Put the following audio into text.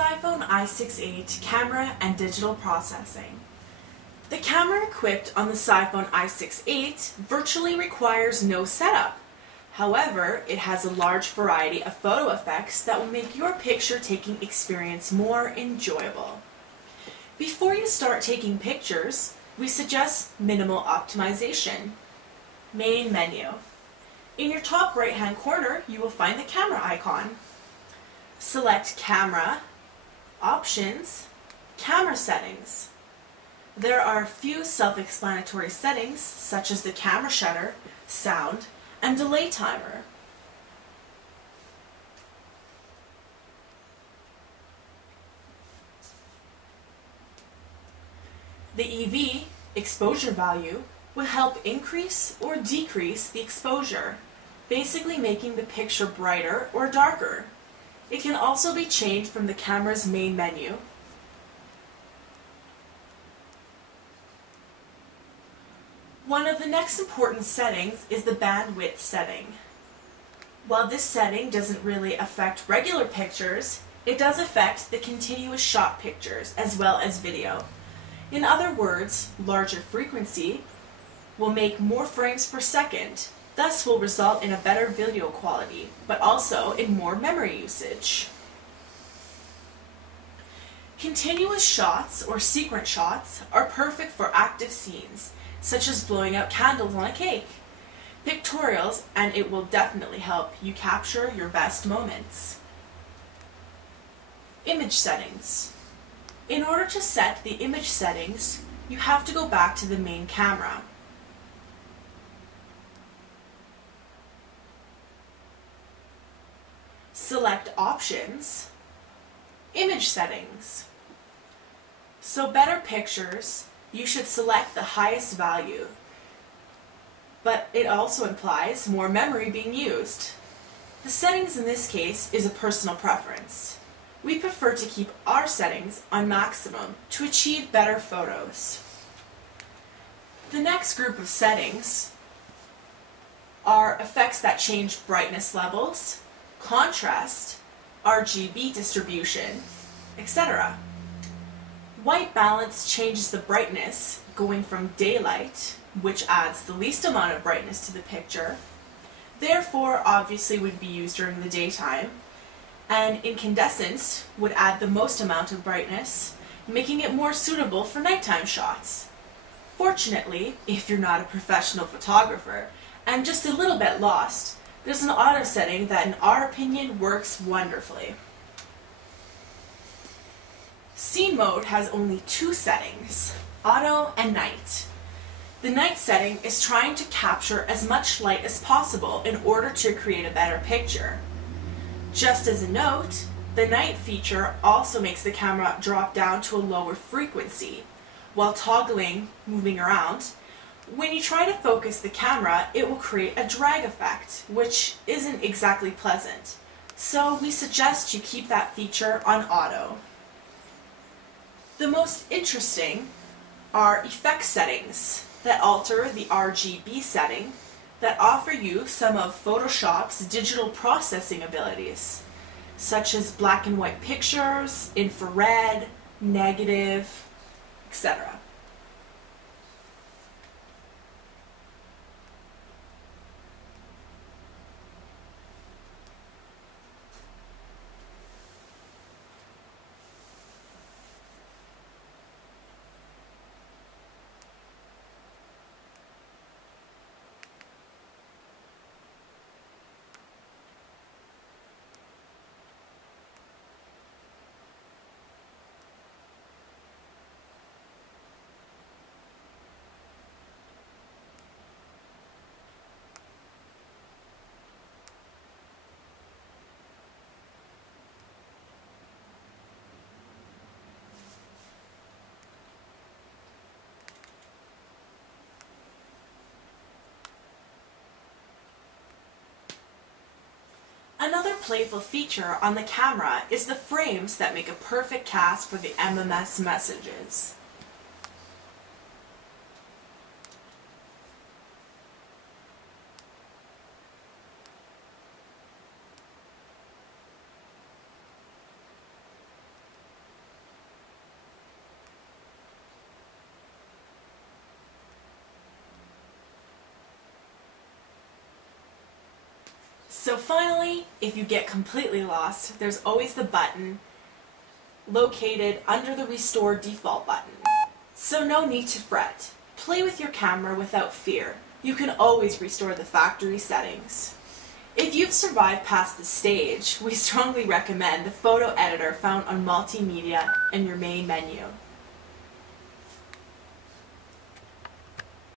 iPhone i68 camera and digital processing. The camera equipped on the iPhone i68 virtually requires no setup. However, it has a large variety of photo effects that will make your picture-taking experience more enjoyable. Before you start taking pictures, we suggest minimal optimization. Main menu. In your top right-hand corner, you will find the camera icon. Select Camera, Options, Camera Settings. There are a few self-explanatory settings such as the camera shutter, sound, and delay timer. The EV, exposure value, will help increase or decrease the exposure, basically making the picture brighter or darker. It can also be changed from the camera's main menu. One of the next important settings is the bandwidth setting. While this setting doesn't really affect regular pictures, it does affect the continuous shot pictures as well as video. In other words, larger frequency will make more frames per second, thus will result in a better video quality, but also in more memory usage. Continuous shots or sequence shots are perfect for active scenes, such as blowing out candles on a cake, pictorials, and it will definitely help you capture your best moments. Image settings. In order to set the image settings, you have to go back to the main camera. Select Options, Image Settings. So better pictures, you should select the highest value, but it also implies more memory being used. The settings in this case is a personal preference. We prefer to keep our settings on maximum to achieve better photos. The next group of settings are effects that change brightness levels, contrast, RGB distribution, etc. White balance changes the brightness, going from daylight, which adds the least amount of brightness to the picture, therefore obviously would be used during the daytime, and incandescence would add the most amount of brightness, making it more suitable for nighttime shots. Fortunately, if you're not a professional photographer and just a little bit lost, there's an auto setting that in our opinion works wonderfully. Scene mode has only two settings, auto and night. The night setting is trying to capture as much light as possible in order to create a better picture. Just as a note, the night feature also makes the camera drop down to a lower frequency. While toggling, moving around, when you try to focus the camera, it will create a drag effect, which isn't exactly pleasant. So we suggest you keep that feature on auto. The most interesting are effect settings that alter the RGB setting that offer you some of Photoshop's digital processing abilities, such as black and white pictures, infrared, negative, etc. Another playful feature on the camera is the frames that make a perfect cast for the MMS messages. So finally, if you get completely lost, there's always the button located under the Restore Default button. So no need to fret. Play with your camera without fear. You can always restore the factory settings. If you've survived past this stage, we strongly recommend the photo editor found on Multimedia in your main menu.